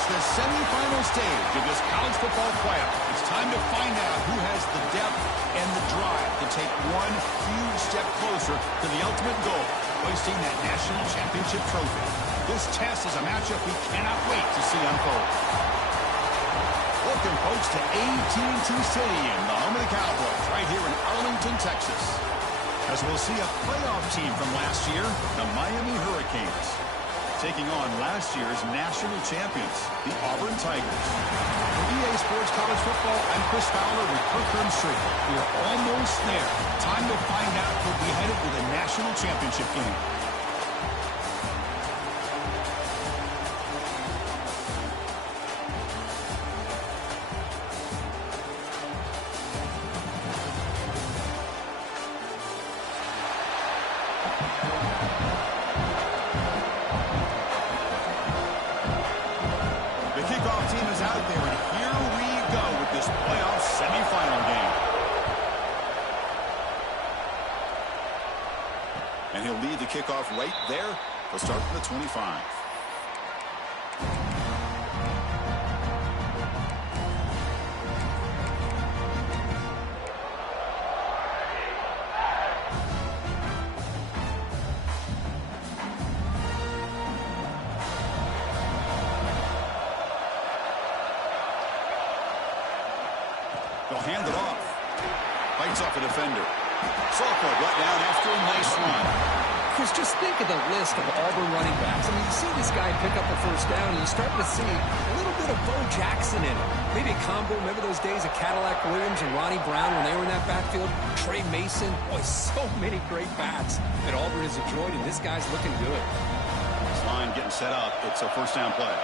It's the semifinal stage of this college football playoff. It's time to find out who has the depth and the drive to take one huge step closer to the ultimate goal, hoisting that national championship trophy. This test is a matchup we cannot wait to see unfold. Welcome, folks, to AT&T Stadium, the home of the Cowboys, right here in Arlington, Texas. As we'll see a playoff team from last year, the Miami Hurricanes, taking on last year's national champions, the Auburn Tigers. For EA Sports College Football, I'm Chris Fowler with Kirk Herbstreit. We're almost there. Time to find out who'll be headed to the national championship game. And he'll lead the kickoff right there. He'll start from the 25. They'll hand it off. Fights off a defender. Sophomore brought down after a nice run. Chris, just think of the list of Auburn running backs. I mean, you see this guy pick up a first down, and you're starting to see a little bit of Bo Jackson in it. Maybe a combo. Remember those days of Cadillac Williams and Ronnie Brown when they were in that backfield? Trey Mason. Boy, so many great backs that Auburn has enjoyed, and this guy's looking good. This line getting set up. It's a first down play.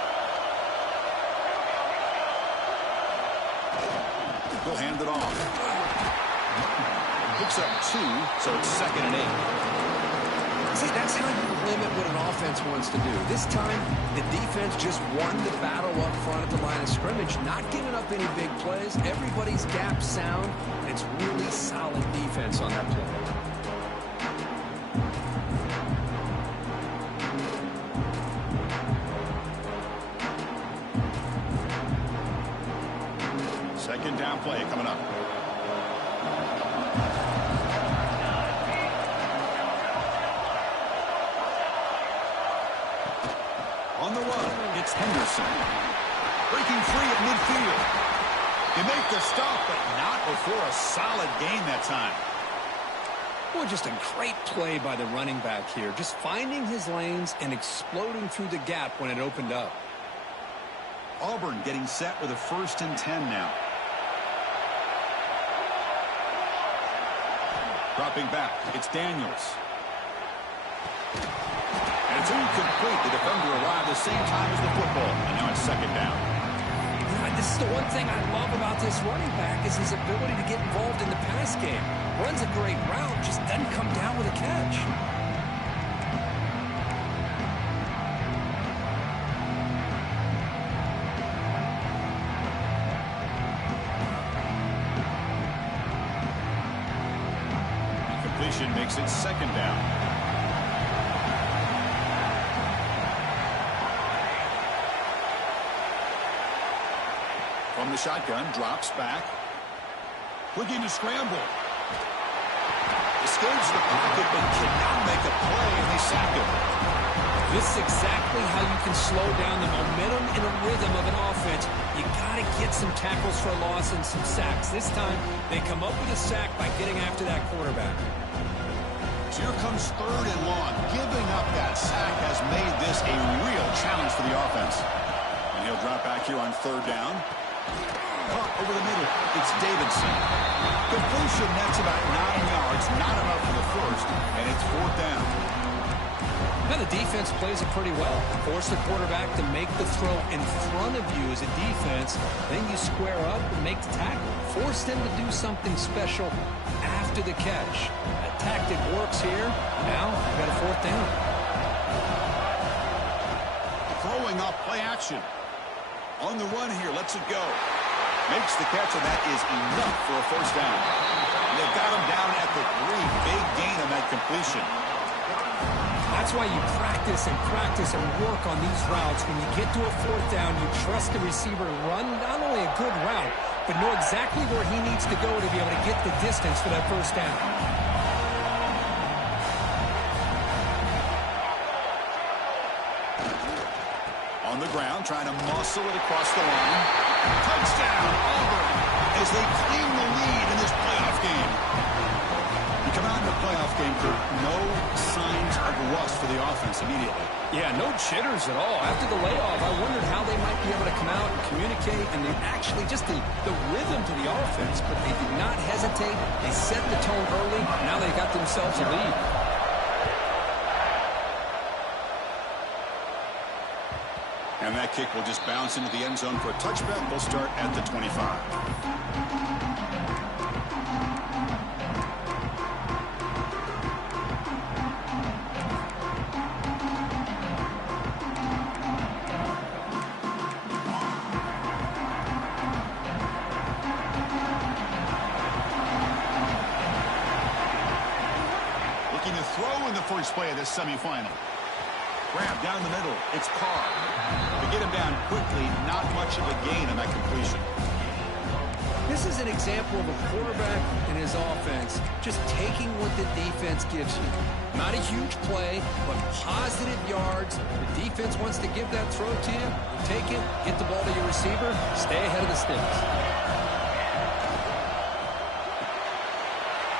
They'll hand it off. Picks up 2, so it's 2nd and 8. See, that's how you limit what an offense wants to do. This time, the defense just won the battle up front at the line of scrimmage, not giving up any big plays. Everybody's gap sound, and it's really solid defense on that play. Second down play coming up. On the run, it's Henderson. Breaking free at midfield. They make the stop, but not before a solid gain that time. Well, just a great play by the running back here. Just finding his lanes and exploding through the gap when it opened up. Auburn getting set with a 1st and 10 now. Dropping back, it's Daniels. And it's incomplete. The defender arrived the same time as the football. And now it's 2nd down. This is the one thing I love about this running back is his ability to get involved in the pass game. Runs a great route, just doesn't come down with a catch. Completion makes it 2nd down. From the shotgun, drops back. Looking to scramble. Escapes the pocket, but cannot make a play, and they sack him. This is exactly how you can slow down the momentum and a rhythm of an offense. You got to get some tackles for a loss and some sacks. This time, they come up with a sack by getting after that quarterback. So here comes 3rd and long. Giving up that sack has made this a real challenge for the offense. And he'll drop back here on 3rd down. Caught over the middle. It's Davidson. Completion nets about 9 yards. Not enough for the first. And it's 4th down. Now the defense plays it pretty well. Force the quarterback to make the throw in front of you as a defense. Then you square up and make the tackle. Force them to do something special after the catch. That tactic works here. Now we've got a 4th down. Throwing off play action. On the run here, lets it go. Makes the catch, and that is enough for a 1st down. And they've got him down at the 3. Big gain on that completion. That's why you practice and work on these routes. When you get to a fourth down, you trust the receiver to run not only a good route, but know exactly where he needs to go to be able to get the distance for that first down. On the ground, trying to muscle it across the line. Touchdown, Auburn, as they claim the lead in this playoff game. You come out in the playoff game, Kurt, no signs of rust for the offense immediately. Yeah, no jitters at all. After the layoff, I wondered how they might be able to come out and communicate, and they actually just the rhythm to the offense, but they did not hesitate. They set the tone early. Now they got themselves a lead. And that kick will just bounce into the end zone for a touchback. We'll start at the 25. Looking to throw in the first play of this semifinal. Grab down the middle. It's Carr. To get him down quickly, not much of a gain on that completion. This is an example of a quarterback and his offense just taking what the defense gives you. Not a huge play, but positive yards. The defense wants to give that throw to you. You take it, get the ball to your receiver, stay ahead of the sticks.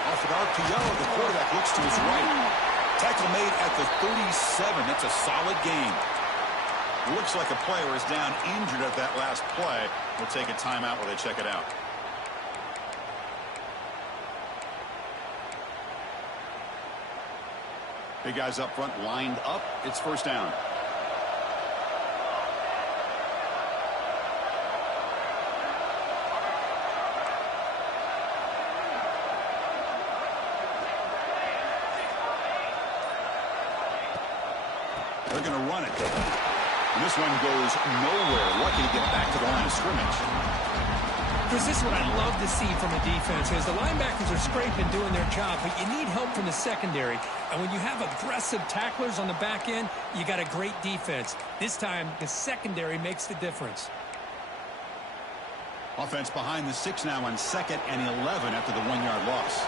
Off an RPO, the quarterback looks to his right. Tackle made at the 37. That's a solid gain. Looks like a player is down injured at that last play. We'll take a timeout while they check it out. Big guys up front lined up. It's first down. They're going to run it. And this one goes nowhere. Lucky to get back to the line of scrimmage. Chris, this is what I love to see from a defense is the linebackers are scraping, doing their job, but you need help from the secondary. And when you have aggressive tacklers on the back end, you got a great defense. This time, the secondary makes the difference. Offense behind the 6 now on 2nd and 11 after the 1-yard loss.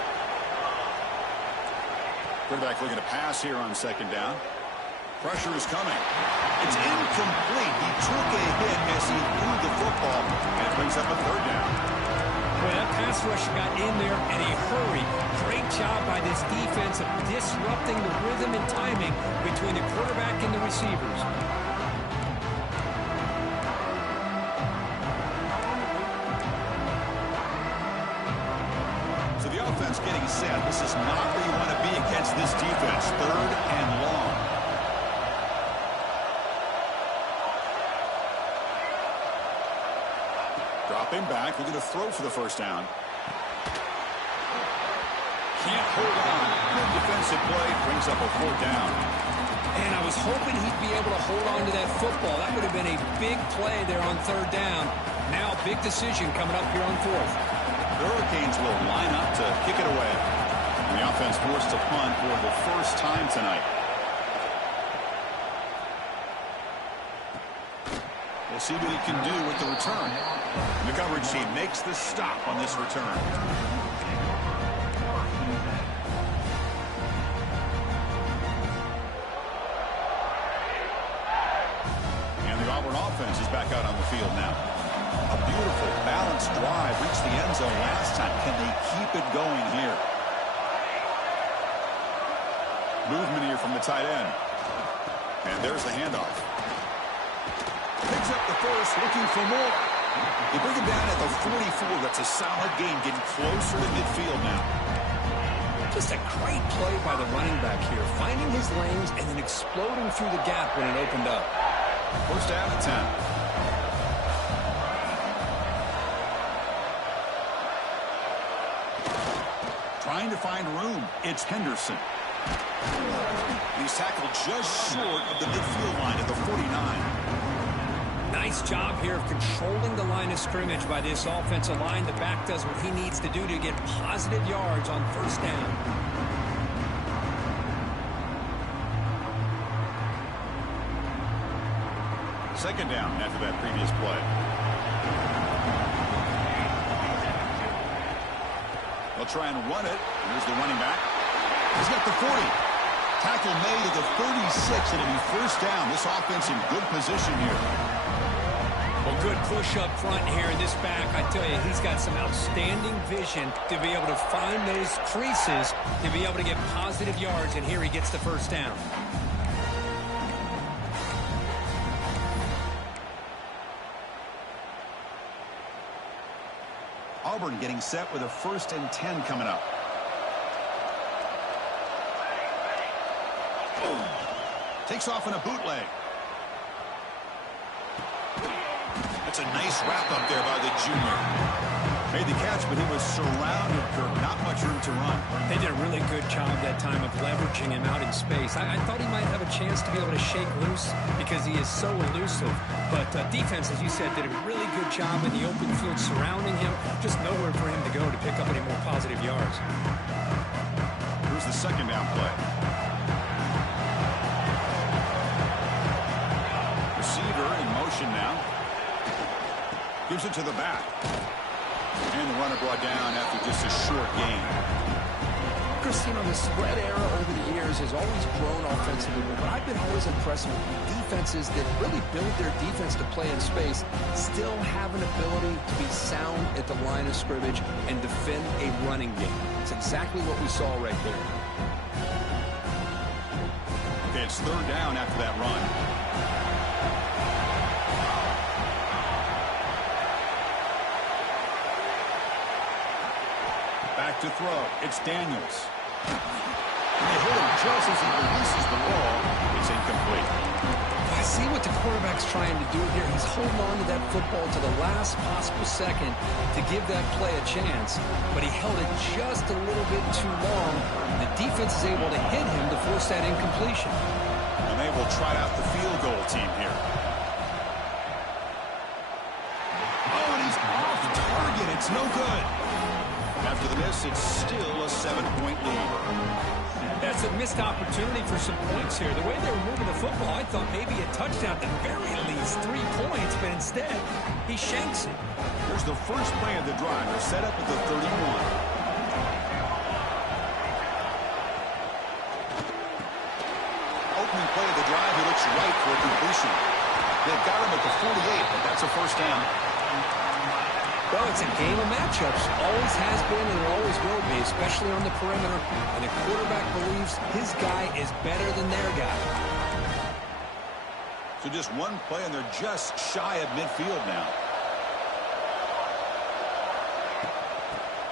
Quarterback looking to pass here on 2nd down. Pressure is coming. It's incomplete. He took a hit as he threw the football, and it brings up a 3rd down. Well, that pass rusher got in there in a hurry. Great job by this defense of disrupting the rhythm and timing between the quarterback and the receivers. So the offense getting set. This is not where you want to be against this defense. 3rd and long. Dropping back, looking to throw for the first down. Can't hold on. Good defensive play, brings up a 4th down. And I was hoping he'd be able to hold on to that football. That would have been a big play there on 3rd down. Now big decision coming up here on 4th. The Hurricanes will line up to kick it away. And the offense forced to punt for the first time tonight. We'll see what he can do with the return. The coverage team makes the stop on this return. And the Auburn offense is back out on the field now. A beautiful, balanced drive. Reached the end zone last time. Can they keep it going here? Movement here from the tight end. And there's the handoff. Picks up the first, looking for more. They bring him down at the 44. That's a solid gain, getting closer to midfield now. Just a great play by the running back here, finding his lanes and then exploding through the gap when it opened up. First down and 10. Trying to find room. It's Henderson. He's tackled just short of the midfield line at the 49. Nice job here of controlling the line of scrimmage by this offensive line. The back does what he needs to do to get positive yards on 1st down. Second down after that previous play. They'll try and run it. Here's the running back. He's got the 40. Tackle made at the 36, and it'll be first down. This offense in good position here. Well, good push up front here in this back. I tell you, he's got some outstanding vision to be able to find those creases, to be able to get positive yards, and here he gets the first down. Auburn getting set with a 1st and 10 coming up. Takes off in a bootleg. That's a nice wrap up there by the junior. Made the catch, but he was surrounded, Kirk. Not much room to run. They did a really good job that time of leveraging him out in space. I thought he might have a chance to be able to shake loose because he is so elusive. But defense, as you said, did a really good job in the open field surrounding him. Just nowhere for him to go to pick up any more positive yards. Here's the second down play. Receiver in motion now. Gives it to the back. And the runner brought down after just a short gain. Chris, you know, the spread era over the years has always grown offensively, but I've been always impressed with defenses that really build their defense to play in space, still have an ability to be sound at the line of scrimmage and defend a running game. It's exactly what we saw right there. Okay, it's third down after that run. Back to throw. It's Daniels. And they hit him just as he releases the ball. It's incomplete. I see what the quarterback's trying to do here. He's holding on to that football to the last possible second to give that play a chance, but he held it just a little bit too long. The defense is able to hit him to force that incompletion. And they will try out the field goal team here. Oh, and he's off target. It's no good. After the miss, it's still a 7-point lead. That's a missed opportunity for some points here. The way they were moving the football, I thought maybe a touchdown, at the very least 3 points, but instead, he shanks it. Here's the first play of the drive. They're set up at the 31. Opening play of the drive, he looks right for a completion. They've got him at the 48, but that's a first down. Well, it's a game of matchups. Always has been and always will be, especially on the perimeter. And the quarterback believes his guy is better than their guy. So just one play, and they're just shy of midfield now.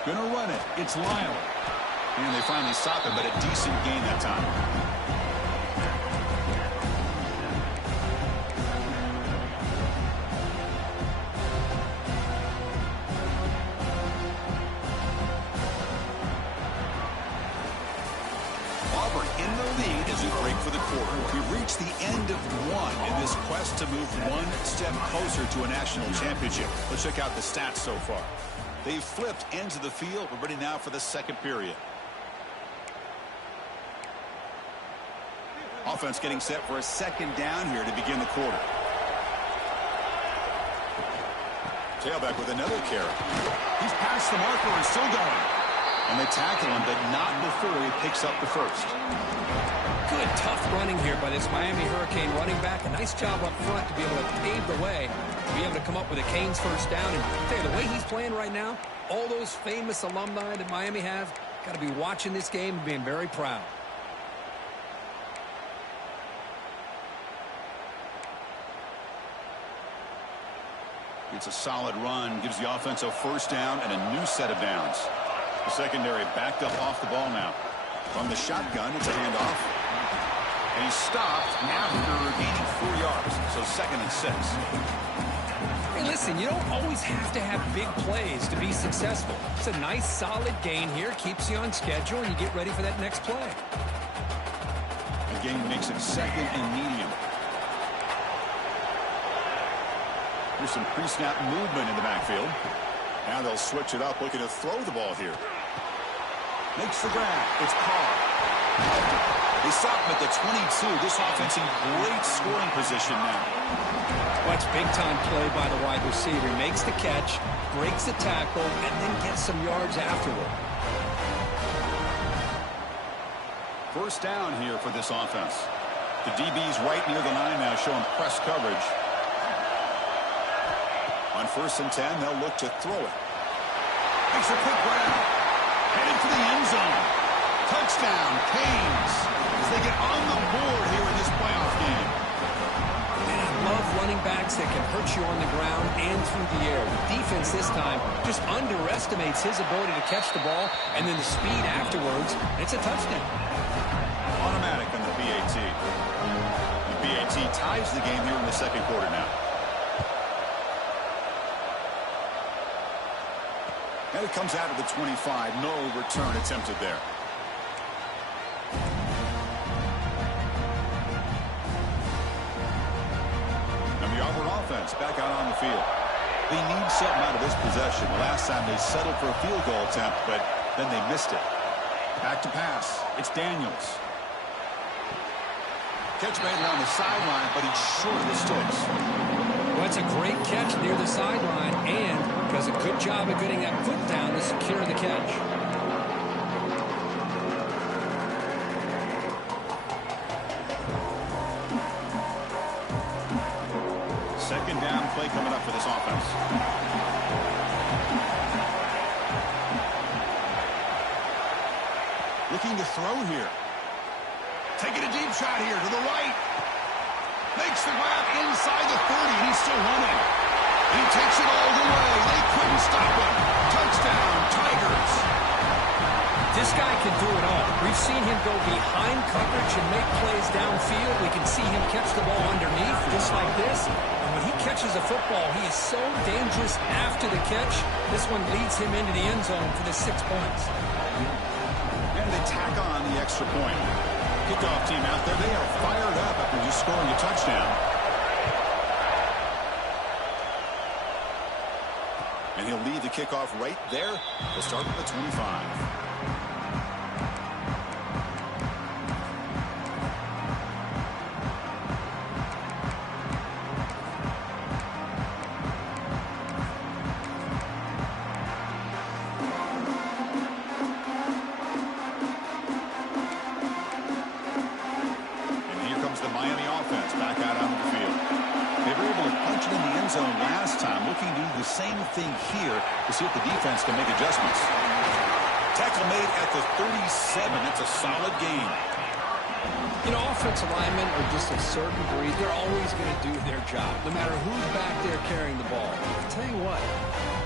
Gonna run it. It's Lyle. And they finally stop it, but a decent gain that time. We've reached the end of one in this quest to move one step closer to a national championship. Let's check out the stats so far. They've flipped ends of the field. We're ready now for the second period. Offense getting set for a second down here to begin the quarter. Tailback with another carry. He's past the marker and still going. And they tackle him, but not before he picks up the first. Good, tough running here by this Miami Hurricane running back. A nice job up front to be able to pave the way, to be able to come up with a Canes first down. And I'll tell you, the way he's playing right now, all those famous alumni that Miami have, got to be watching this game and being very proud. It's a solid run, gives the offense a first down and a new set of downs. The secondary backed up off the ball now. From the shotgun, it's a handoff. And he's stopped after gaining 4 yards. So 2nd and 6. Hey, listen, you don't always have to have big plays to be successful. It's a nice, solid gain here. Keeps you on schedule, and you get ready for that next play. The gain makes it 2nd and medium. Here's some pre-snap movement in the backfield. Now they'll switch it up, looking to throw the ball here. Makes the grab. It's Carr. They stop him at the 22. This offense in great scoring position now. Watch big-time play by the wide receiver. He makes the catch, breaks the tackle, and then gets some yards afterward. First down here for this offense. The DB's right near the line now, showing press coverage. On 1st and 10, they'll look to throw it. Makes a quick grab. Headed for the end zone. Touchdown, Canes, as they get on the board here in this playoff game. And I love running backs that can hurt you on the ground and through the air. The defense this time just underestimates his ability to catch the ball, and then the speed afterwards. It's a touchdown. Automatic on the PAT. The PAT ties the game here in the second quarter now. And it comes out of the 25. No return attempted there. And the Auburn offense back out on the field. They need something out of this possession. Last time they settled for a field goal attempt, but then they missed it. Back to pass. It's Daniels. Catch made along the sideline, but he's short of the sticks. Well, it's a great catch near the sideline, and does a good job of getting that foot down to secure the catch. Second down play coming up for this offense. Looking to throw here. Taking a deep shot here to the right. Makes the grab inside the 30, and he's still running. And he takes it all the way. They couldn't stop him. Touchdown, Tigers. This guy can do it all. We've seen him go behind coverage and make plays downfield. We can see him catch the ball underneath, just like this. And when he catches a football, he is so dangerous after the catch. This one leads him into the end zone for the 6 points. And they tack on the extra point. Kickoff team out there, they are fired up after just scoring a touchdown. And he'll lead the kickoff right there. They'll start with the 25. Same thing here to see if the defense can make adjustments. Tackle made at the 37. That's a solid gain. You know, offensive linemen are just a certain breed. They're always going to do their job, no matter who's back there carrying the ball. I'll tell you what,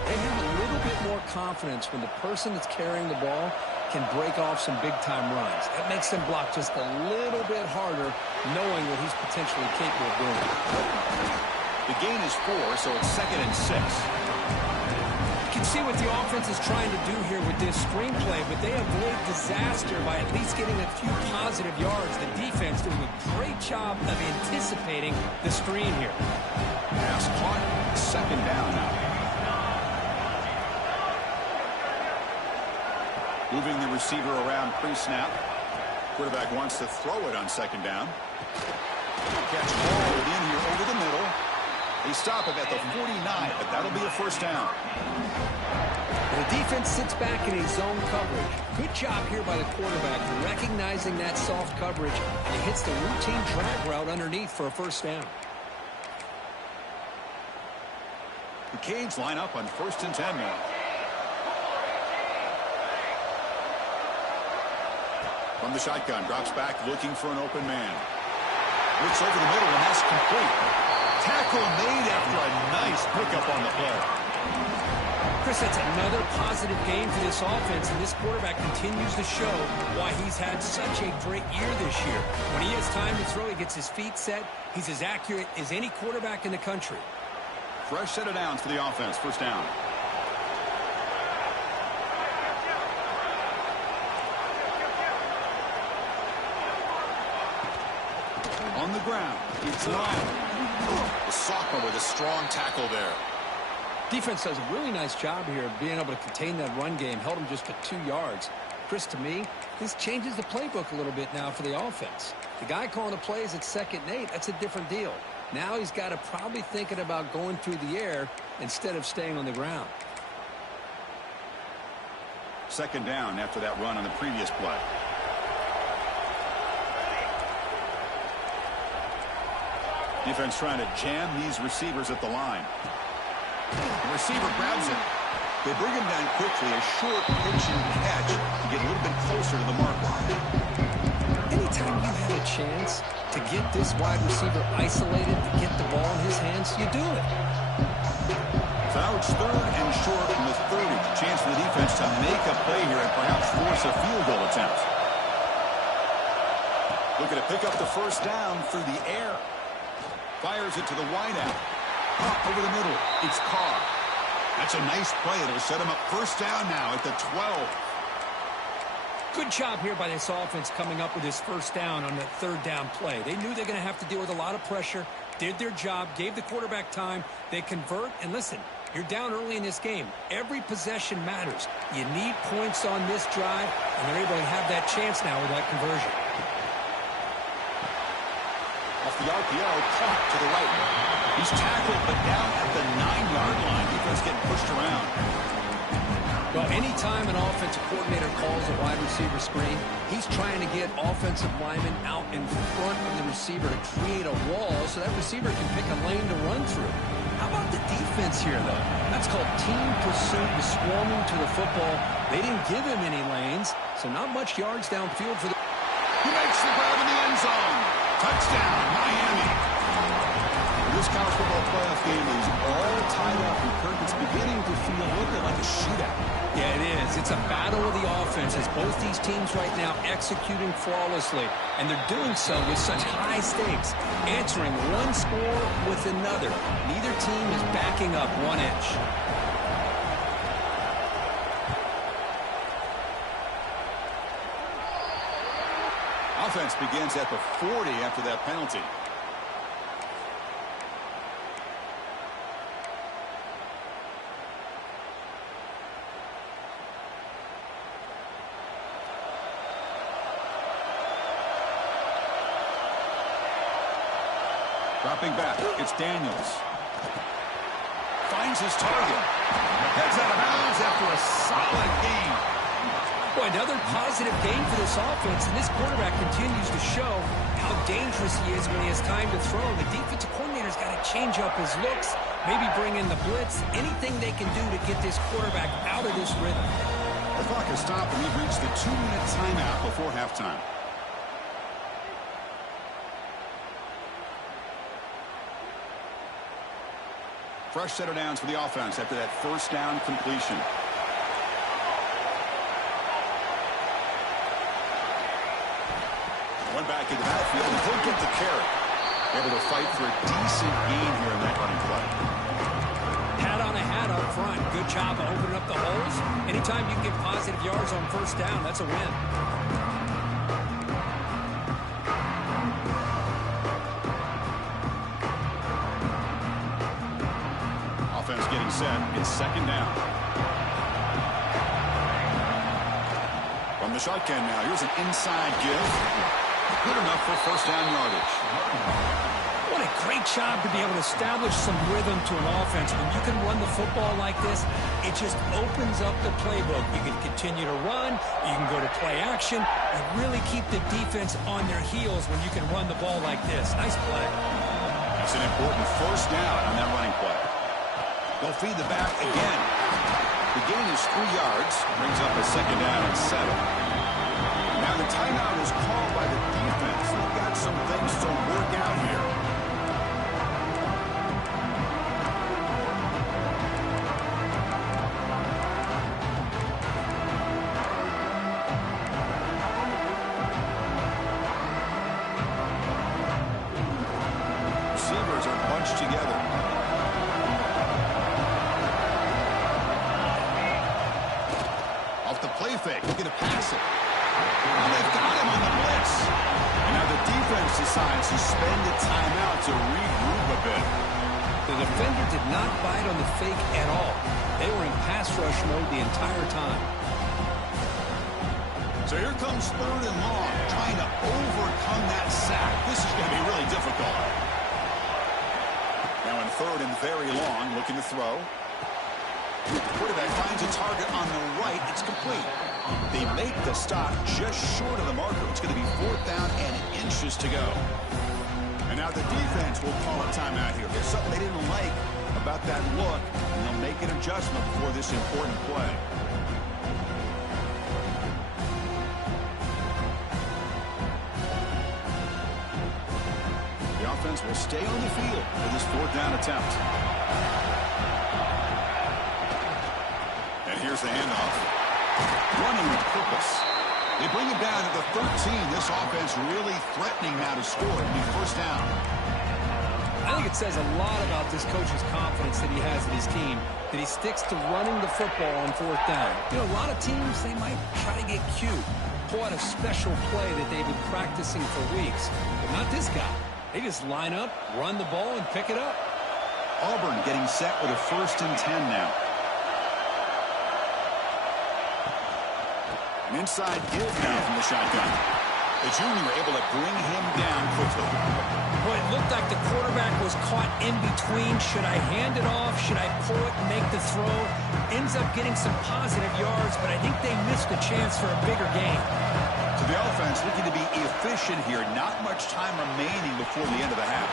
they have a little bit more confidence when the person that's carrying the ball can break off some big-time runs. That makes them block just a little bit harder, knowing what he's potentially capable of doing. The gain is 4, so it's 2nd and 6. You can see what the offense is trying to do here with this screenplay, but they avoid disaster by at least getting a few positive yards. The defense doing a great job of anticipating the screen here. Pass caught. 2nd down now. Moving the receiver around pre-snap. Quarterback wants to throw it on 2nd down. Catch ball in here over the middle. They stop him at the 49, but that'll be a first down. The defense sits back in a zone coverage. Good job here by the quarterback, recognizing that soft coverage, and he hits the routine drag route underneath for a first down. The Canes line up on 1st and 10 now. From the shotgun, drops back, looking for an open man. Looks over the middle, and that's complete. Tackle made after a nice pickup on the play. Chris, that's another positive game for this offense, and this quarterback continues to show why he's had such a great year this year. When he has time to throw, he gets his feet set. He's as accurate as any quarterback in the country. Fresh set of downs for the offense. First down. On the ground, it's Lyle. The sophomore with a strong tackle there. Defense does a really nice job here of being able to contain that run game. Held him just to 2 yards. Chris, to me, this changes the playbook a little bit now for the offense. The guy calling the plays at 2nd and 8, that's a different deal. Now he's got to probably thinking about going through the air instead of staying on the ground. 2nd down after that run on the previous play. Defense trying to jam these receivers at the line. The receiver grabs it. They bring him down quickly, a short pitch and catch to get a little bit closer to the marker. Anytime you have a chance to get this wide receiver isolated, to get the ball in his hands, you do it. So now it's 3rd and short from the 30. Chance for the defense to make a play here and perhaps force a field goal attempt. Looking to pick up the 1st down through the air. Fires it to the wideout. Up over the middle. It's Carr. That's a nice play. It'll set him up 1st down now at the 12. Good job here by this offense coming up with his 1st down on that 3rd down play. They knew they're going to have to deal with a lot of pressure, did their job, gave the quarterback time. They convert, and listen, you're down early in this game. Every possession matters. You need points on this drive, and they're able to have that chance now with that conversion. Off the RPO, caught to the right. He's tackled, but down at the 9-yard line. Defense getting pushed around. Well, anytime an offensive coordinator calls a wide receiver screen, he's trying to get offensive linemen out in front of the receiver to create a wall so that receiver can pick a lane to run through. How about the defense here, though? That's called team pursuit and swarming to the football. They didn't give him any lanes, so not much yards downfield for the... He makes the grab in the end zone. Touchdown, Miami. This college football playoff game is all tied up, and Kirk, it's beginning to feel a little bit like a shootout. Yeah, it is. It's a battle of the offense as both these teams right now executing flawlessly, and they're doing so with such high stakes, answering one score with another. Neither team is backing up 1 inch. Offense begins at the 40 after that penalty. Dropping back, it's Daniels. Finds his target. Heads out of bounds after a solid game. Boy, another positive game for this offense, and this quarterback continues to show how dangerous he is when he has time to throw. The defensive coordinator's got to change up his looks, maybe bring in the blitz, anything they can do to get this quarterback out of this rhythm. The clock has stopped, and we've reached the 2-minute timeout before halftime. Fresh set of downs for the offense after that 1st down completion. One back into the backfield, and he'll get the carry. Able to fight for a decent gain here in that running play. Hat on a hat up front. Good job of opening up the holes. Anytime you can get positive yards on 1st down, that's a win. Offense getting set. It's 2nd down. From the shotgun now, here's an inside give. Good enough for 1st down yardage. What a great job to be able to establish some rhythm to an offense. When you can run the football like this, it just opens up the playbook. You can continue to run. You can go to play action. And really keep the defense on their heels when you can run the ball like this. Nice play. That's an important 1st down on that running play. They'll feed the back again. The gain is 3 yards. Brings up a 2nd down and 7. Now the timeout is called by the defense. They've got some things to work out here. Receivers are bunched together. Off the play fake, looking to pass it. And they've got him on the blitz. And now the defense decides to spend the timeout to regroup a bit. The defender did not bite on the fake at all. They were in pass rush mode the entire time. So here comes 3rd and long, trying to overcome that sack. This is going to be really difficult. Now in 3rd and very long, looking to throw. Quarterback finds a target on the right. It's complete. They make the stop just short of the marker. It's going to be 4th down and inches to go. And now the defense will call a timeout here. There's something they didn't like about that look, and they'll make an adjustment before this important play. The offense will stay on the field for this 4th down attempt. And here's the handoff. Running with purpose. They bring him down at the 13. This offense really threatening now to score. It'll be 1st down. I think it says a lot about this coach's confidence that he has in his team, that he sticks to running the football on 4th down. You know, a lot of teams, they might try to get cute, pull out a special play that they've been practicing for weeks. But not this guy. They just line up, run the ball, and pick it up. Auburn getting set with a 1st and 10 now. An inside give now from the shotgun. The junior able to bring him down quickly. Boy, it looked like the quarterback was caught in between. Should I hand it off? Should I pull it and make the throw? Ends up getting some positive yards, but I think they missed a chance for a bigger gain. So the offense looking to be efficient here. Not much time remaining before the end of the half.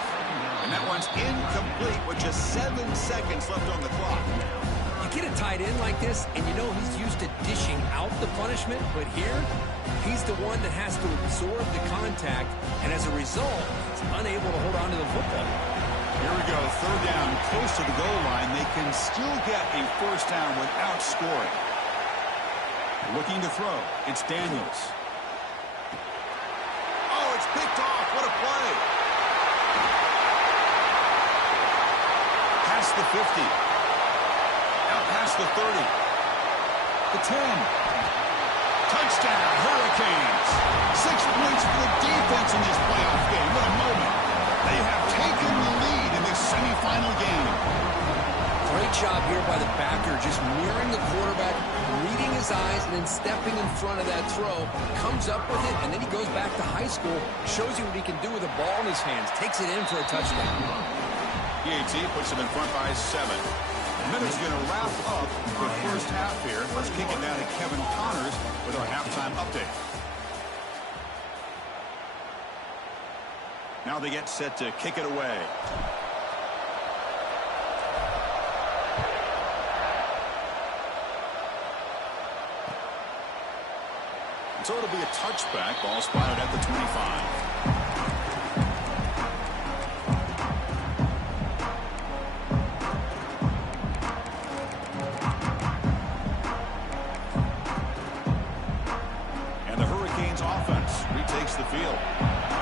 And that one's incomplete with just 7 seconds left on the clock. You get a tight end like this, and you know he's used to dishing out the punishment, but here, he's the one that has to absorb the contact, and as a result, he's unable to hold on to the football. Here we go, 3rd down, close to the goal line. They can still get a 1st down without scoring. Looking to throw, it's Daniels. Oh, it's picked off, what a play. Past the 50. Now past the 30. The 10. Touchdown, Hurricanes. 6 points for the defense in this playoff game. What a moment. They have taken the lead in this semifinal game. Great job here by the backer, just mirroring the quarterback, reading his eyes, and then stepping in front of that throw. Comes up with it, and then he goes back to high school, shows you what he can do with the ball in his hands, takes it in for a touchdown. PAT puts them in front by 7. Minutes going to wrap up the 1st half here. Let's kick it down to Kevin Connors with our halftime update. Now they get set to kick it away. So it'll be a touchback. Ball spotted at the 25. The field.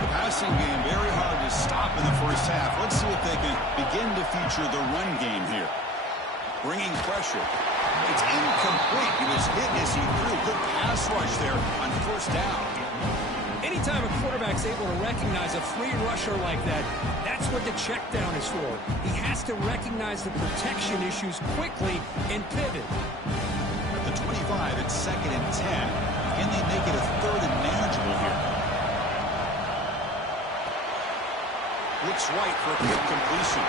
The passing game very hard to stop in the 1st half. Let's see if they can begin to feature the run game here. Bringing pressure. It's incomplete. He was hit as he threw. Good pass rush there on 1st down. Anytime a quarterback's able to recognize a free rusher like that, that's what the check down is for. He has to recognize the protection issues quickly and pivot. At the 25, it's 2nd and 10. Can they make it a 3rd and manageable here? Looks right for a quick completion.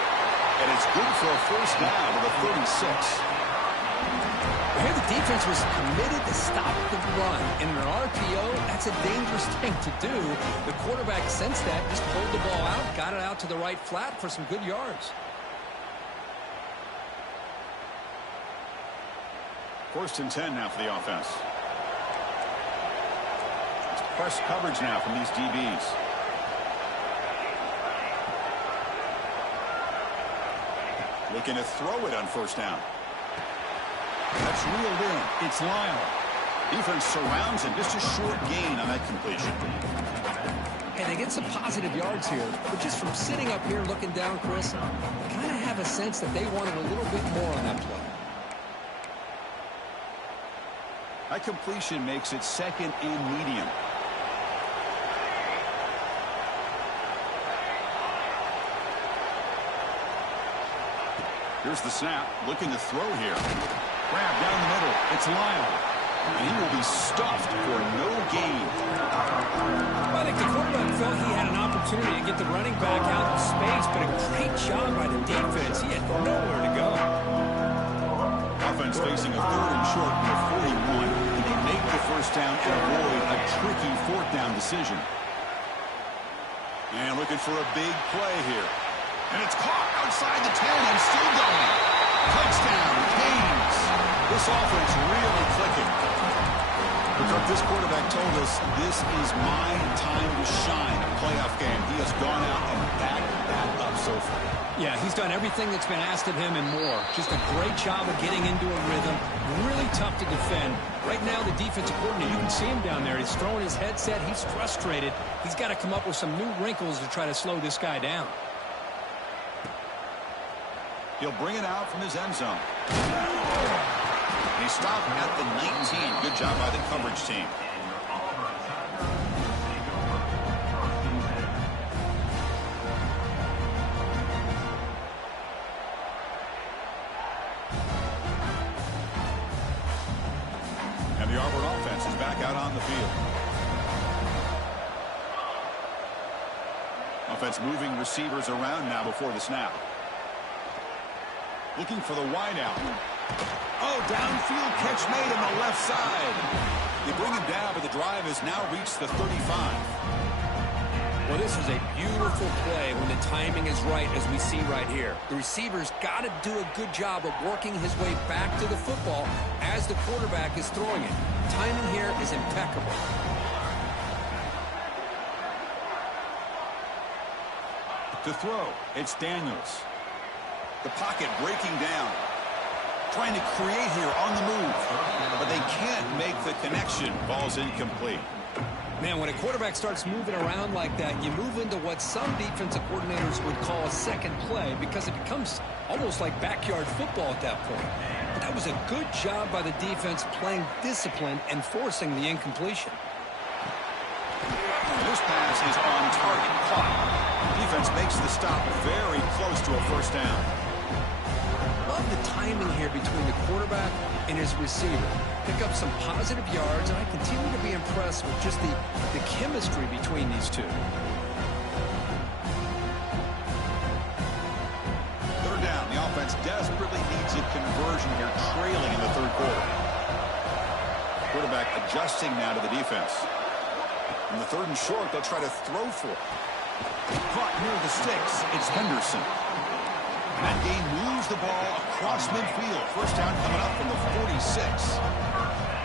And it's good for a 1st down to the 36. Here the defense was committed to stop the run. In an RPO, that's a dangerous thing to do. The quarterback sensed that, just pulled the ball out, got it out to the right flat for some good yards. 1st and 10 now for the offense. It's press coverage now from these DBs. Looking to throw it on 1st down. That's reeled in. It's Lyle. Defense surrounds him. Just a short gain on that completion. Hey, they get some positive yards here, but just from sitting up here looking down, Chris, I kind of have a sense that they wanted a little bit more on that play. That completion makes it 2nd and medium. Here's the snap. Looking to throw here. Grab down the middle. It's Lyle. And he will be stuffed for no gain. I think the quarterback felt he had an opportunity to get the running back out in space, but a great job by the defense. He had nowhere to go. Offense facing a 3rd and short from the 41, and they make the first down and avoid a tricky 4th down decision. And looking for a big play here. And it's caught outside the 10 and still going. Touchdown, Canes. This offense really clicking. Because this quarterback told us this is my time to shine. A playoff game. He has gone out and backed that up so far. Yeah, he's done everything that's been asked of him and more. Just a great job of getting into a rhythm. Really tough to defend. Right now, the defensive coordinator, you can see him down there. He's throwing his headset. He's frustrated. He's got to come up with some new wrinkles to try to slow this guy down. He'll bring it out from his end zone. He stopped at the 19. Good job by the coverage team. And the Auburn offense is back out on the field. Offense moving receivers around now before the snap. Looking for the wideout. Oh, downfield catch made on the left side. They bring him down, but the drive has now reached the 35. Well, this is a beautiful play when the timing is right, as we see right here. The receiver's got to do a good job of working his way back to the football as the quarterback is throwing it. Timing here is impeccable. To throw, it's Daniels. The pocket breaking down. Trying to create here on the move. But they can't make the connection. Ball's incomplete. Man, when a quarterback starts moving around like that, you move into what some defensive coordinators would call a second play because it becomes almost like backyard football at that point. But that was a good job by the defense playing discipline and forcing the incompletion. This pass is on target. Caught. Defense makes the stop very close to a first down. Love the timing here between the quarterback and his receiver. Pick up some positive yards, and I continue to be impressed with just the chemistry between these two. 3rd down. The offense desperately needs a conversion here, trailing in the 3rd quarter. Quarterback adjusting now to the defense. In the 3rd and short, they'll try to throw for it. Caught near the sticks. It's Henderson. That game moves the ball across midfield. First down coming up from the 46.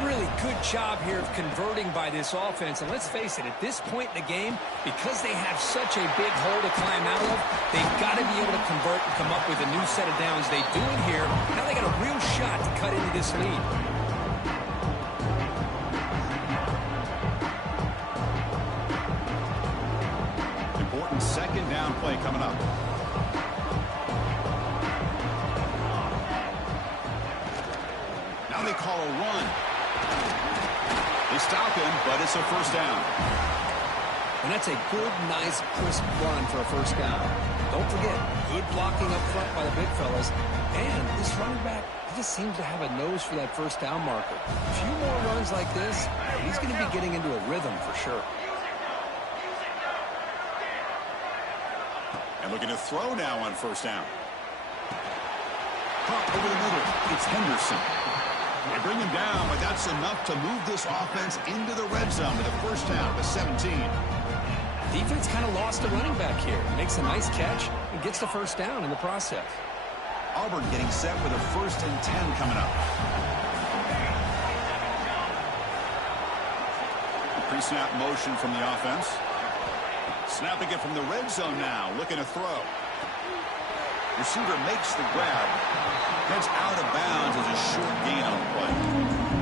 Really good job here of converting by this offense. And let's face it, at this point in the game, because they have such a big hole to climb out of, they've got to be able to convert and come up with a new set of downs. They do it here. Now they got a real shot to cut into this lead. Important 2nd down play coming up. Now they call a run. They stop him, but it's a first down. And that's a good, nice, crisp run for a first down. Don't forget, good blocking up front by the big fellas. And this running back, he just seems to have a nose for that first down marker. A few more runs like this, he's going to be getting into a rhythm for sure. And looking to throw now on first down. Caught over the middle. It's Henderson. They bring him down, but that's enough to move this offense into the red zone with a first down to 17. Defense kind of lost the running back here. Makes a nice catch and gets the first down in the process. Auburn getting set with a 1st and 10 coming up. Pre-snap motion from the offense. Snapping it from the red zone now. Looking to throw. Receiver makes the grab. Heads out of bounds as a short gain on the play.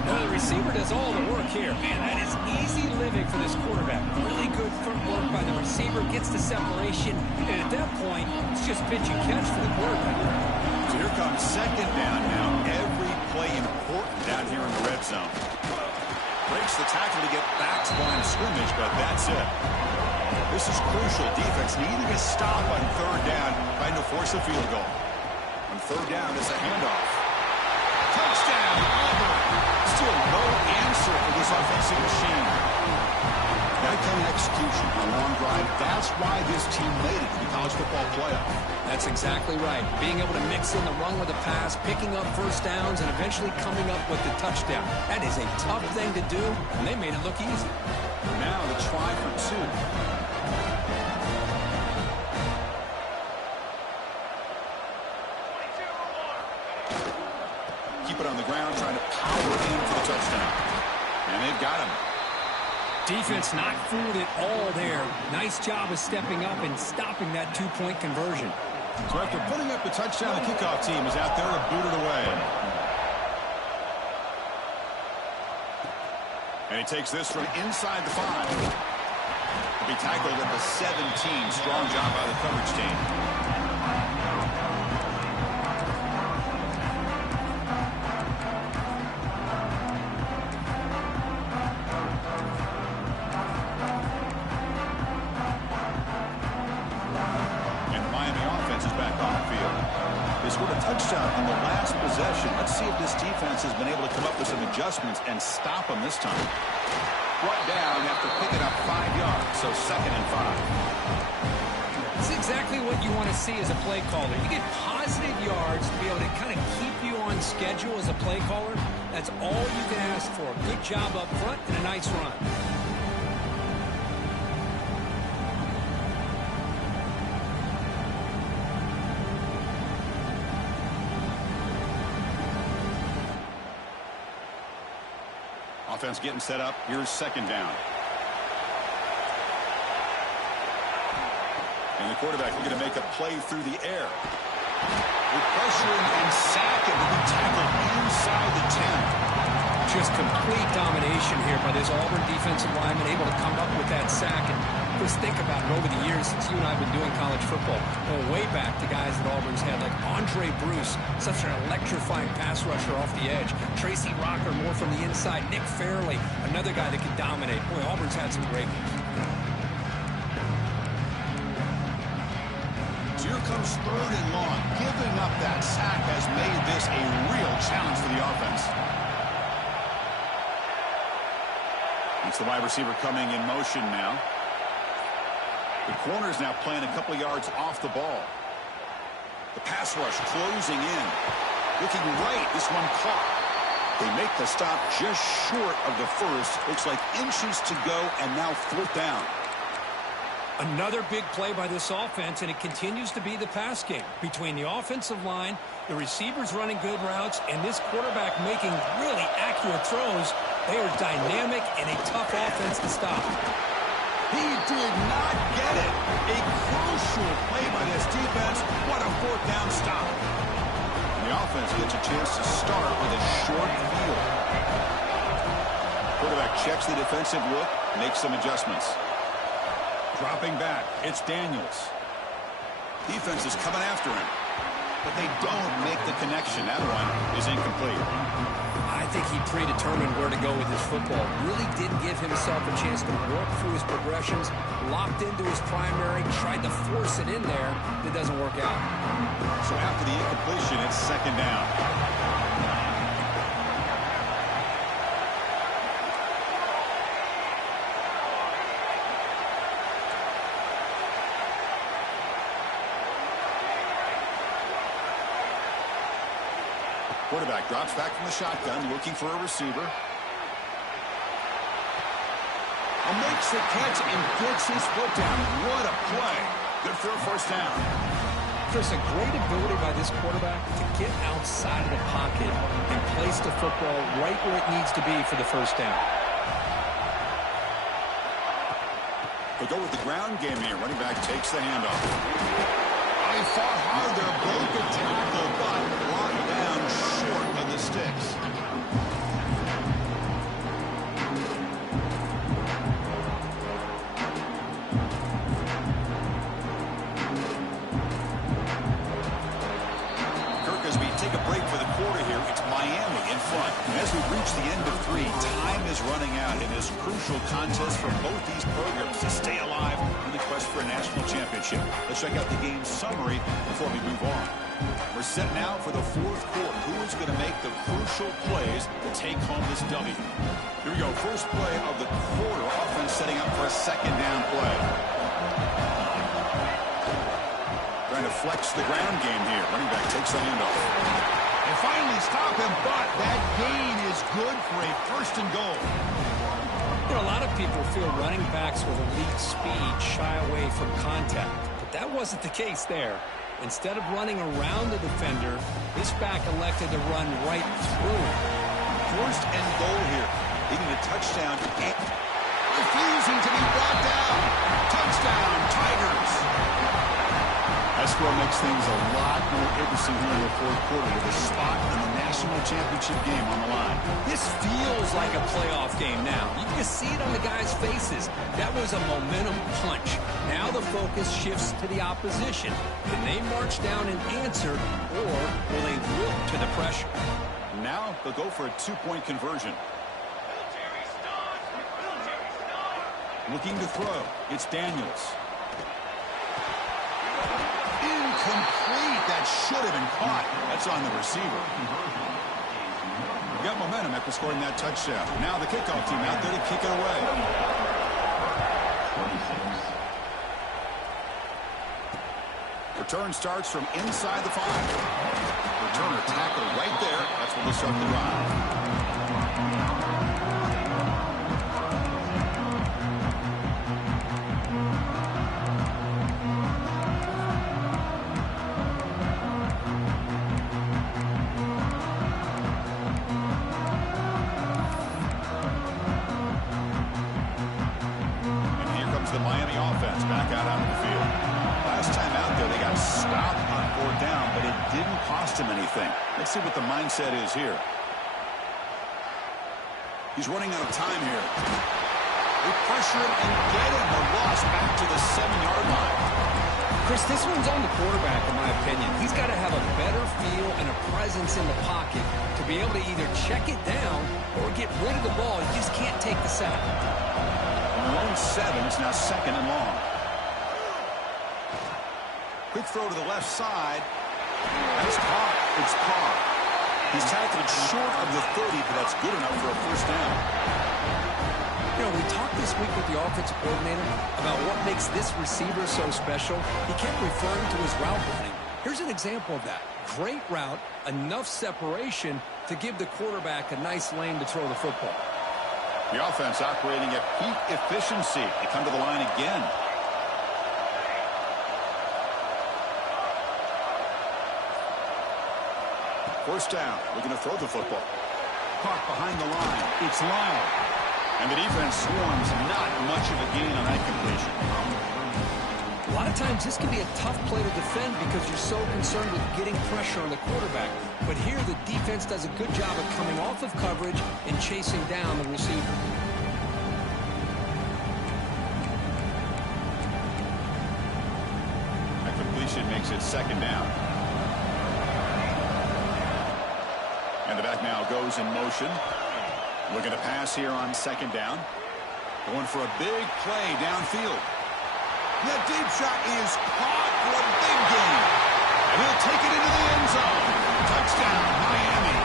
Well, the receiver does all the work here. Man, that is easy living for this quarterback. Really good footwork by the receiver. Gets the separation. And at that point, it's just pitch and catch for the quarterback. So here comes 2nd down now. Every play important down here in the red zone. Breaks the tackle to get back to line of scrimmage, but that's it. This is crucial. Defense needing a stop on 3rd down, trying to force a field goal. On 3rd down, it's a handoff. Touchdown, Auburn. Still no answer execution on a long drive. That's why this team made it to the college football playoff. That's exactly right. Being able to mix in the run with the pass, picking up first downs, and eventually coming up with the touchdown. That is a tough thing to do, and they made it look easy. Now the try for two. Keep it on the ground, trying to power in for the touchdown. And they've got him. Defense not fooled at all there. Nice job of stepping up and stopping that two-point conversion. So after putting up the touchdown, the kickoff team is out there to boot it away. And he takes this from inside the 5. He'll be tackled at the 17. Strong job by the coverage team. Touchdown on the last possession. Let's see if this defense has been able to come up with some adjustments and stop them this time. Brought down after picking up 5 yards, so 2nd and 5. It's exactly what you want to see as a play caller. You get positive yards to be able to kind of keep you on schedule as a play caller. That's all you can ask for. Good job up front and a nice run. Offense getting set up. Here's 2nd down. And the quarterback looking to make a play through the air. With pressure and sack, and will be tackled inside the 10. Just complete domination here by this Auburn defensive lineman, able to come up with that sack. And just think about it over the years since you and I have been doing college football. Going way back to guys that Auburn's had, like Andre Bruce, such an electrifying pass rusher off the edge. Tracy Rocker, more from the inside. Nick Fairley, another guy that can dominate. Boy, Auburn's had some great ones. So here comes 3rd and long. Giving up that sack has made this a real challenge for the offense. It's the wide receiver coming in motion now. The corner's now playing a couple yards off the ball. The pass rush closing in. Looking right, this one caught. They make the stop just short of the first. Looks like inches to go, and now 4th down. Another big play by this offense, and it continues to be the pass game. Between the offensive line, the receivers running good routes, and this quarterback making really accurate throws, they are dynamic and a tough offense to stop. He did not get it. A crucial play by this defense. What a 4th down stop. And the offense gets a chance to start with a short field. Quarterback checks the defensive look, makes some adjustments. Dropping back, it's Daniels. Defense is coming after him, but they don't make the connection. That one is incomplete. I think he predetermined where to go with his football. Really didn't give himself a chance to work through his progressions. Locked into his primary, tried to force it in there. It doesn't work out. So after the incompletion, it's 2nd down. Quarterback drops back from the shotgun, looking for a receiver. And makes the catch and gets his foot down. What a play. Good for a 1st down. Chris, a great ability by this quarterback to get outside of the pocket and place the football right where it needs to be for the 1st down. They go with the ground game here. Running back takes the handoff. He fought hard there, broke a tackle, but brought down short of the sticks. Kirkesby take a break for the quarter here. It's Miami in front. As we reach the end of 3, time is running out in this crucial contest for both these programs to stay alive in the quest for a national championship. Let's check out the game summary before we move on. We're set now for the 4th quarter. Who is going to make the crucial plays to take home this W? Here we go. First play of the quarter. Offense setting up for a 2nd down play. Trying to flex the ground game here. Running back takes the handoff. They finally stop him, but that gain is good for a 1st and goal. You know, a lot of people feel running backs with elite speed shy away from contact, but that wasn't the case there. Instead of running around the defender, this back elected to run right through him. 1st and goal here. Needing a touchdown. Refusing to be brought down. Touchdown, Tigers. That score makes things a lot more interesting here in the 4th quarter with a spot in the national championship game on the line. This feels like a playoff game now. You can see it on the guys' faces. That was a momentum punch. Now the focus shifts to the opposition. Can they march down and answer, or will they wilt to the pressure? Now they'll go for a 2-point conversion. Looking to throw. It's Daniels. Incomplete. That should have been caught. That's on the receiver. Got momentum after scoring that touchdown. Now the kickoff team out there to kick it away. Return starts from inside the 5. Returner tackled right there. That's where they start the drive. The Miami offense back out onto the field. Last time out there, they got stopped on 4th down, but it didn't cost him anything. Let's see what the mindset is here. He's running out of time here. They pressure him and get him. The loss back to the 7-yard line. Chris, this one's on the quarterback, in my opinion. He's got to have a better feel and a presence in the pocket to be able to either check it down or get rid of the ball. You just can't take the sack. Lone 7. It's now 2nd and long. Quick throw to the left side. That's caught. It's caught. He's tackled short of the 30, but that's good enough for a 1st down. You know, we talked this week with the offensive coordinator about what makes this receiver so special. He kept referring to his route running. Here's an example of that. Great route, enough separation to give the quarterback a nice lane to throw the football. The offense operating at peak efficiency. They come to the line again. First down. Looking to throw the football. Caught behind the line. It's Lyle. And the defense swarms. Not much of a gain on that completion. A lot of times this can be a tough play to defend because you're so concerned with getting pressure on the quarterback. But here the defense does a good job of coming off of coverage and chasing down the receiver. That completion makes it 2nd down. And the back now goes in motion. Looking to pass here on 2nd down. Going for a big play downfield. That deep shot is caught for a big gain. And he'll take it into the end zone. Touchdown, Miami.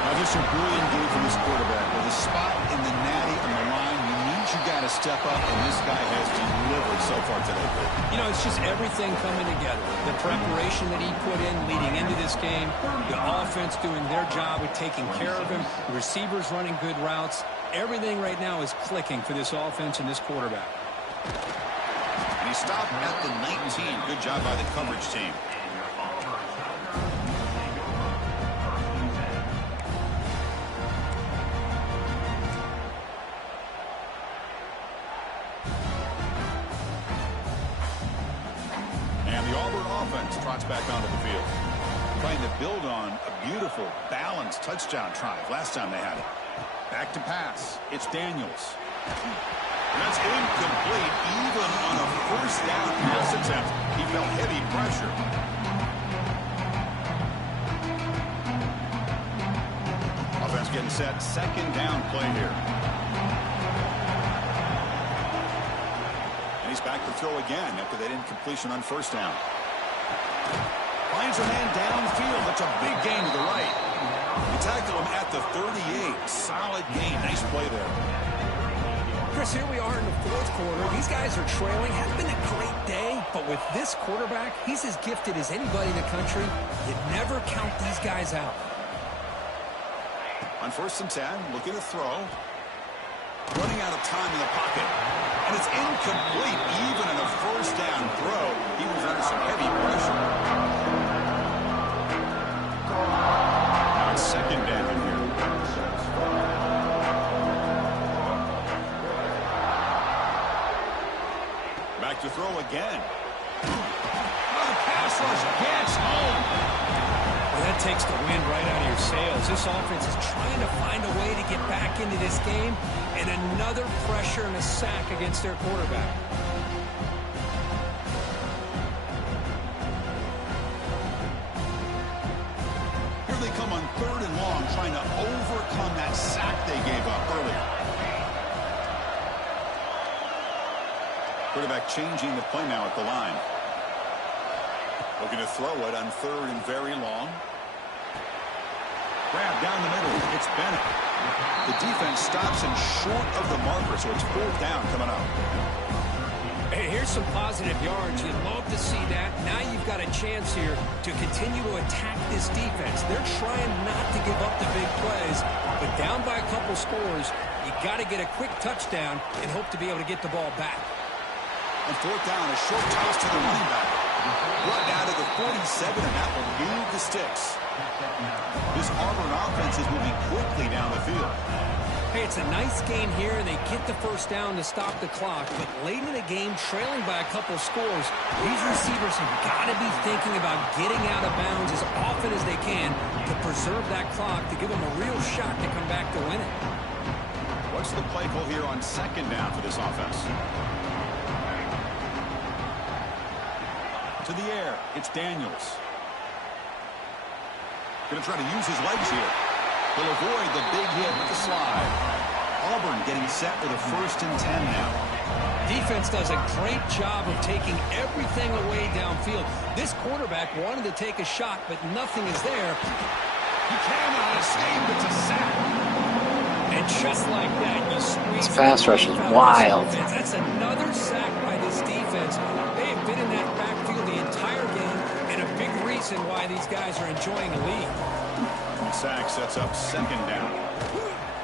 Now, just a brilliant game from this quarterback. With a spot in the natty on the line, you need you got to step up, and this guy has delivered so far today. You know, it's just everything coming together. The preparation that he put in leading into this game, the offense doing their job of taking care of him, the receivers running good routes. Everything right now is clicking for this offense and this quarterback. And he stopped at the 19. Good job by the coverage team. And the Auburn offense trots back onto the field. Trying to build on a beautiful, balanced touchdown drive last time they had it. Back to pass. It's Daniels. That's incomplete. Even on a 1st down pass attempt, he felt heavy pressure. Second set, second down play here. And he's back to throw again after that incompletion on first down. Finds a man downfield. That's a big gain to the right. You tackle him at the 38. Solid gain. Nice play there. Chris, here we are in the fourth quarter. These guys are trailing. Hasn't been a great day, but with this quarterback, he's as gifted as anybody in the country. You never count these guys out. On 1st and 10, looking to throw. Running out of time in the pocket. And it's incomplete. Even in a first down throw, he was under some heavy pressure. Now it's second down here. Back to throw again. Oh, the pass rush gets home. Well, that takes the wind right out of your sails. This offense is trying to find a way to get back into this game, and another pressure and a sack against their quarterback. Here they come on 3rd and long, trying to overcome that sack they gave up earlier. Quarterback changing the play now at the line. Looking to throw it on 3rd and very long. Grab down the middle. It's Bennett. The defense stops him short of the marker, so it's 4th down coming up. Hey, here's some positive yards. You'd love to see that. Now you've got a chance here to continue to attack this defense. They're trying not to give up the big plays, but down by a couple scores, you got to get a quick touchdown and hope to be able to get the ball back. On 4th down, a short toss to the running back. Brought down to the 47, and that will move the sticks. This Auburn offense is moving quickly down the field. Hey, it's a nice game here, and they get the first down to stop the clock. But late in the game, trailing by a couple scores, these receivers have got to be thinking about getting out of bounds as often as they can to preserve that clock, to give them a real shot to come back to win it. What's the play call here on 2nd down for this offense? To the air, it's Daniels. Going to try to use his legs here. He'll avoid the big hit with the slide. Auburn getting set with a 1st and 10 now. Defense does a great job of taking everything away downfield. This quarterback wanted to take a shot, but nothing is there. He cannot escape. It's a sack. And just like that, you squeeze. This pass rush is wild. That's another sack by this defense. They've been in that backfield the entire game, and a big reason why these guys are enjoying the lead. Sack sets up 2nd down.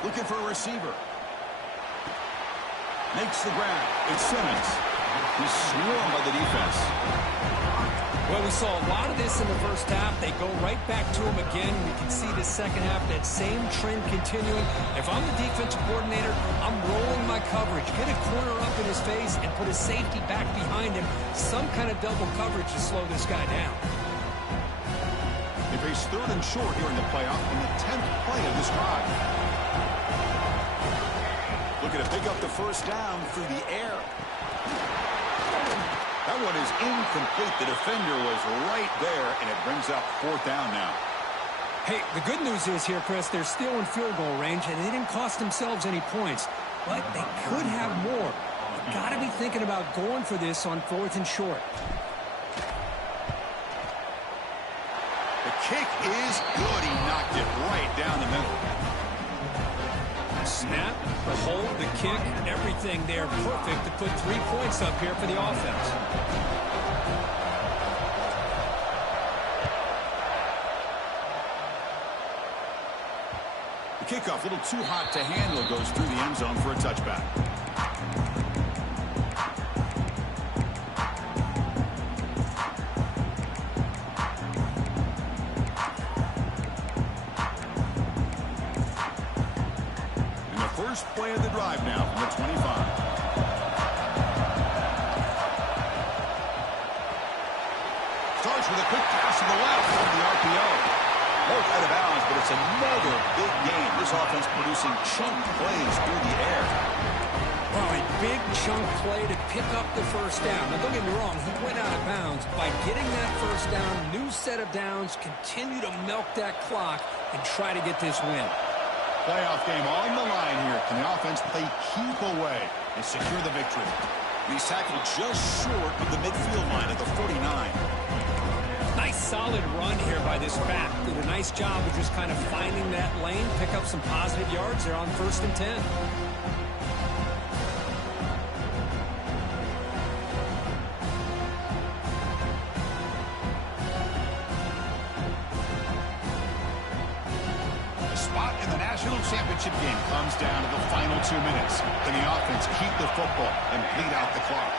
Looking for a receiver. Makes the grab. It's Simmons. He's swarmed by the defense. Well, we saw a lot of this in the first half. They go right back to him again. We can see the second half, that same trend continuing. If I'm the defensive coordinator, I'm rolling my coverage. Get a corner up in his face and put a safety back behind him. Some kind of double coverage to slow this guy down. They face 3rd and short here in the playoff in the 10th play of this drive. Looking to pick up the first down through the air. That one is incomplete. The defender was right there, and it brings up 4th down now. Hey, the good news is here, Chris, they're still in field goal range, and they didn't cost themselves any points. But they could have more. You've got to be thinking about going for this on 4th and short. The kick is good. He knocked it right down the middle. Snap, the hold, the kick, everything there perfect to put 3 points up here for the offense. The kickoff, a little too hot to handle, goes through the end zone for a touchback. First play of the drive now from the 25. Starts with a quick pass to the left of the RPO. Both out of bounds, but it's another big game. This offense producing chunk plays through the air. Well, a big chunk play to pick up the first down. Now, don't get me wrong, he went out of bounds. By getting that first down, new set of downs, continue to milk that clock and try to get this win. Playoff game on the line here. Can the offense play keep away and secure the victory? He's tackled just short of the midfield line at the 49. Nice solid run here by this back. Did a nice job of just kind of finding that lane, pick up some positive yards there on 1st and 10. The spot in the national championship game comes down to the final 2 minutes. Can the offense keep the football and bleed out the clock?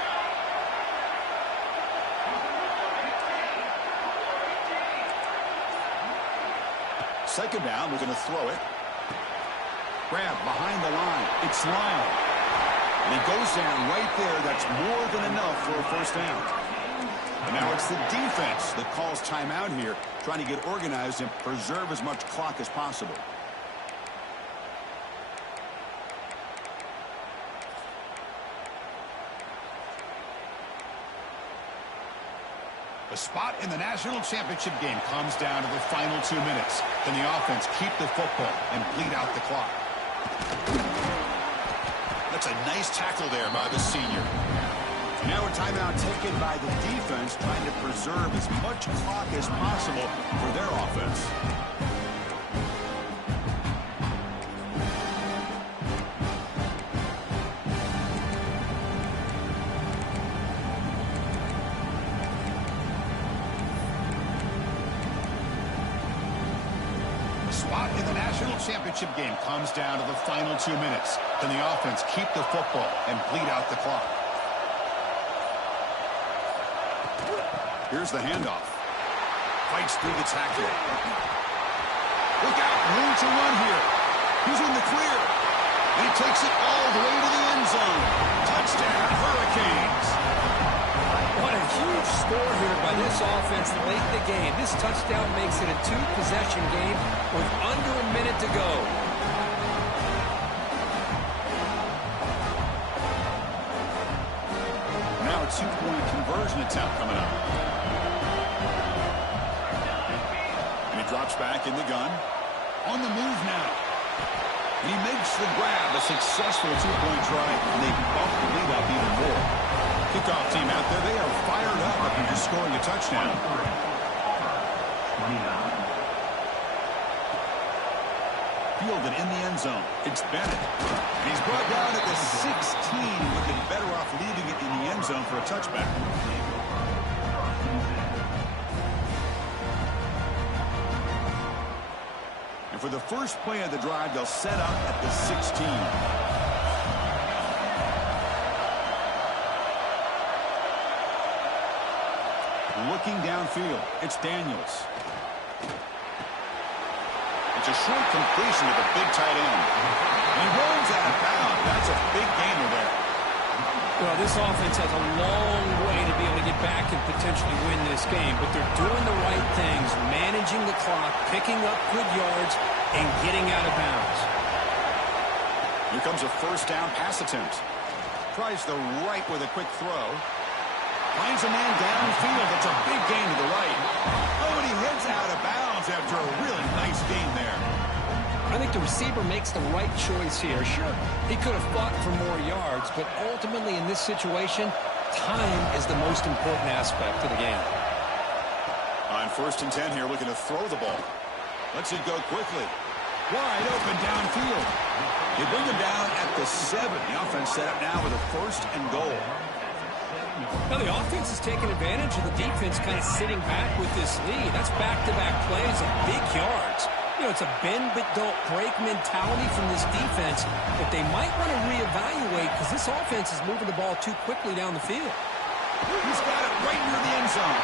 Second down, we're going to throw it. Grab behind the line. It's Lyle. And he goes down right there. That's more than enough for a first down. And now it's the defense that calls timeout here, trying to get organized and preserve as much clock as possible. The spot in the national championship game comes down to the final 2 minutes. Can the offense keep the football and bleed out the clock? That's a nice tackle there by the senior. Now a timeout taken by the defense, trying to preserve as much clock as possible for their offense. Spot in the national championship game comes down to the final 2 minutes. Can the offense keep the football and bleed out the clock? Here's the handoff. Fights through the tackle. Look out, room to run here. He's in the clear. And he takes it all the way to the end zone. Touchdown, Hurricanes. What a huge score here by this offense late in the game. This touchdown makes it a 2-possession game with under a minute to go. Now a 2-point conversion attempt coming up. And he drops back in the gun. On the move now. And he makes the grab, a successful 2-point try, and they bump the lead up even more. Kickoff team out there, they are fired up after just scoring a touchdown. Fielded in the end zone. It's Bennett. And he's brought down at the 16, looking better off leaving it in the end zone for a touchback. And for the first play of the drive, they'll set up at the 16. Looking downfield, it's Daniels. It's a short completion to the big tight end. And he rolls out of bounds. That's a big gainer there. Well, this offense has a long way to be able to get back and potentially win this game, but they're doing the right things, managing the clock, picking up good yards, and getting out of bounds. Here comes a first down pass attempt. Tries the right with a quick throw. Finds a man downfield. That's a big gain to the right. Oh, and he heads out of bounds after a really nice gain there. I think the receiver makes the right choice here. Sure, he could have fought for more yards, but ultimately in this situation, time is the most important aspect of the game. On 1st and 10 here, looking to throw the ball. Lets it go quickly. Wide open downfield. They bring him down at the 7. The offense set up now with a 1st and goal. Now, the offense is taking advantage of the defense kind of sitting back with this lead. That's back-to-back plays of big yards. You know, it's a bend-but-don't-break mentality from this defense that they might want to reevaluate because this offense is moving the ball too quickly down the field. He's got it right near the end zone.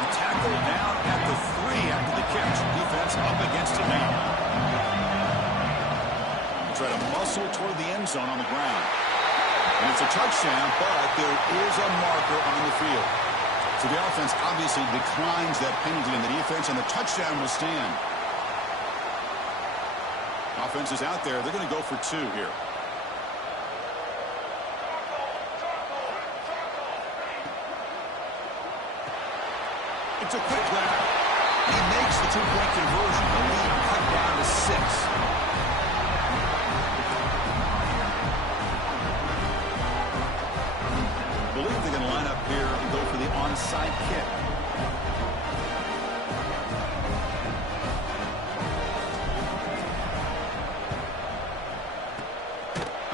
The tackle down at the 3 after the catch. Defense up against it now. They try to muscle toward the end zone on the ground. And it's a touchdown, but there is a marker on the field. So the offense obviously declines that penalty in the defense, and the touchdown will stand. Offense is out there. They're going to go for 2 here. It's a quick grab. He makes the 2-point conversion. The lead cut down to 6.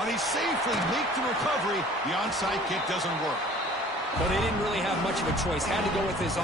And he safely leaked the recovery. The onside kick doesn't work. But they didn't really have much of a choice. Had to go with his